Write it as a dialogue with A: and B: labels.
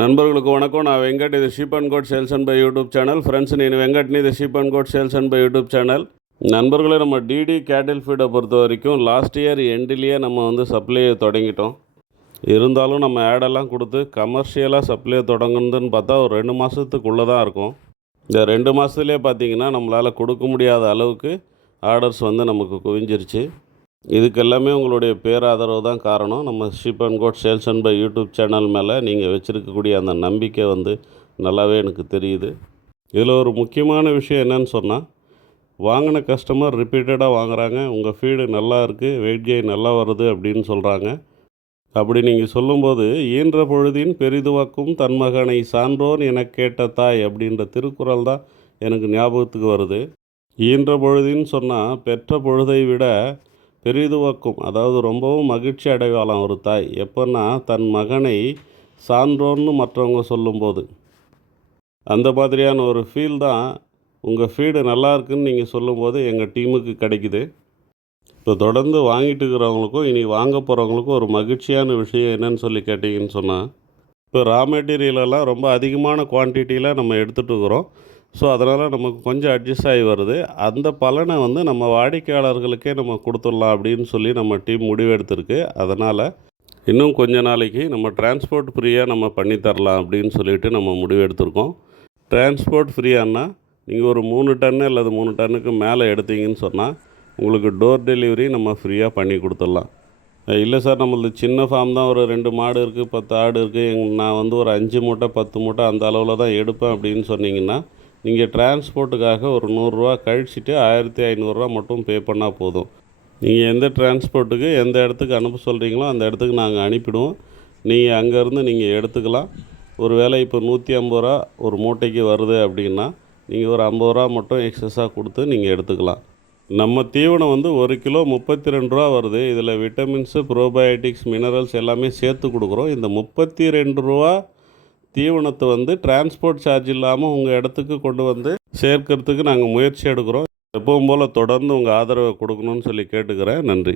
A: நண்பர்களுக்கு வணக்கம். நான் வெங்கட். இது sheep and goat sales and buy YouTube channel. Friends நீ வெங்கட் நீ இது sheep and goat sales and buy YouTube channel. நண்பர்களே நம்ம டிடி கேட்டில் ஃபீடை பொறுத்த வரைக்கும் லாஸ்ட் இயர் எண்டிலேயே நம்ம வந்து சப்ளையை தொடங்கிட்டோம். இருந்தாலும் நம்ம ஆடெல்லாம் கொடுத்து கமர்ஷியலாக சப்ளையை தொடங்குனதுன்னு பார்த்தா ஒரு ரெண்டு மாதத்துக்குள்ளே தான் இருக்கும். இந்த ரெண்டு மாதத்துலேயே பார்த்திங்கன்னா நம்மளால் கொடுக்க முடியாத அளவுக்கு ஆர்டர்ஸ் வந்து நமக்கு குவிஞ்சிருச்சு. இதுக்கு எல்லாமே உங்களுடைய பேராதரவு தான் காரணம். நம்ம sheep and goat sales and buy YouTube channel மேலே நீங்கள் வச்சுருக்கக்கூடிய அந்த நம்பிக்கை வந்து நல்லாவே எனக்கு தெரியுது. இதில் ஒரு முக்கியமான விஷயம் என்னன்னு சொன்னால் வாங்கின கஸ்டமர் ரிப்பீட்டடாக வாங்குறாங்க. உங்கள் ஃபீடு நல்லா இருக்குது வெயிட் கெயின் நல்லா வருது அப்படின்னு சொல்கிறாங்க அப்படி நீங்கள் சொல்லும்போது ஈன்ற பொழுதின் பெரிதுவாக்கும் தன் மகனை சான்றோன் எனக் கேட்ட தாய் அப்படின்ற திருக்குறள் தான் எனக்கு ஞாபகத்துக்கு வருது. ஈன்ற பொழுதின்னு சொன்னால் பெற்ற பொழுதை விட பெரிதுவாக்கும். அதாவது ரொம்பவும் மகிழ்ச்சி அடைவாளாம் ஒரு தாய். எப்போன்னா தன் மகனை சான்றோன்னு மற்றவங்க சொல்லும்போது. அந்த மாதிரியான ஒரு ஃபீல் தான் உங்கள் ஃபீடு நல்லா இருக்குன்னு நீங்கள் சொல்லும்போது எங்கள் டீமுக்கு கிடைக்குது. இப்போ தொடர்ந்து வாங்கிட்டு இருக்கிறவங்களுக்கும் இனி வாங்க போகிறவங்களுக்கும் ஒரு மகிழ்ச்சியான விஷயம் என்னன்னு சொல்லி கேட்டிங்கன்னு சொன்னால் இப்போ ரா மெட்டீரியலெல்லாம் ரொம்ப அதிகமான குவான்டிட்டியில் நம்ம எடுத்துகிட்டு இருக்கிறோம். ஸோ அதனால் நமக்கு கொஞ்சம் அட்ஜஸ்ட் ஆகி வருது. அந்த பலனை வந்து நம்ம வாடிக்கையாளர்களுக்கே நம்ம கொடுத்துடலாம் அப்படின்னு சொல்லி நம்ம டீம் முடிவெடுத்திருக்கு. அதனால் இன்னும் கொஞ்ச நாளைக்கு நம்ம டிரான்ஸ்போர்ட் ஃப்ரீயாக நம்ம பண்ணி தரலாம் அப்படின்னு சொல்லிட்டு நம்ம முடிவெடுத்திருக்கோம். டிரான்ஸ்போர்ட் ஃப்ரீயானா நீங்கள் ஒரு மூணு டன்னு அல்லது மூணு டன்னுக்கு மேலே எடுத்தீங்கன்னு சொன்னால் உங்களுக்கு டோர் டெலிவரி நம்ம ஃப்ரீயாக பண்ணி கொடுத்துடலாம். இல்லை சார் நம்மளது சின்ன ஃபார்ம் தான் ஒரு ரெண்டு மாடு இருக்குது பத்து ஆடு இருக்குது எங் நான் வந்து ஒரு அஞ்சு மூட்டை பத்து மூட்டை அந்த அளவில் தான் எடுப்பேன் அப்படின்னு சொன்னீங்கன்னா நீங்கள் டிரான்ஸ்போர்ட்டுக்காக ஒரு நூறுரூவா கழிச்சிட்டு ஆயிரத்தி ஐநூறுரூவா மட்டும் பே பண்ணால் போதும். நீங்கள் எந்த டிரான்ஸ்போர்ட்டுக்கு எந்த இடத்துக்கு அனுப்ப சொல்கிறீங்களோ அந்த இடத்துக்கு நாங்கள் அனுப்பிடுவோம். நீங்கள் அங்கேருந்து நீங்கள் எடுத்துக்கலாம். ஒரு வேளை இப்போ நூற்றி ஐம்பது ரூபா ஒரு மூட்டைக்கு வருது அப்படின்னா நீங்கள் ஒரு ஐம்பது ரூபா மட்டும் எக்ஸஸாக கொடுத்து நீங்கள் எடுத்துக்கலாம். நம்ம தீவனம் வந்து ஒரு கிலோ முப்பத்தி ரெண்டு ரூபா வருது. இதில் விட்டமின்ஸு ப்ரோபயோட்டிக்ஸ் மினரல்ஸ் எல்லாமே சேர்த்து கொடுக்குறோம். இந்த முப்பத்தி ரெண்டு ரூபா தீவனத்தை வந்து டிரான்ஸ்போர்ட் சார்ஜ் இல்லாமல் உங்கள் இடத்துக்கு கொண்டு வந்து சேர்க்கறதுக்கு நாங்கள் முயற்சி எடுக்கிறோம். எப்பவும் போல் தொடர்ந்து உங்கள் ஆதரவை கொடுக்கணும்னு சொல்லி கேட்டுக்கிறேன். நன்றி.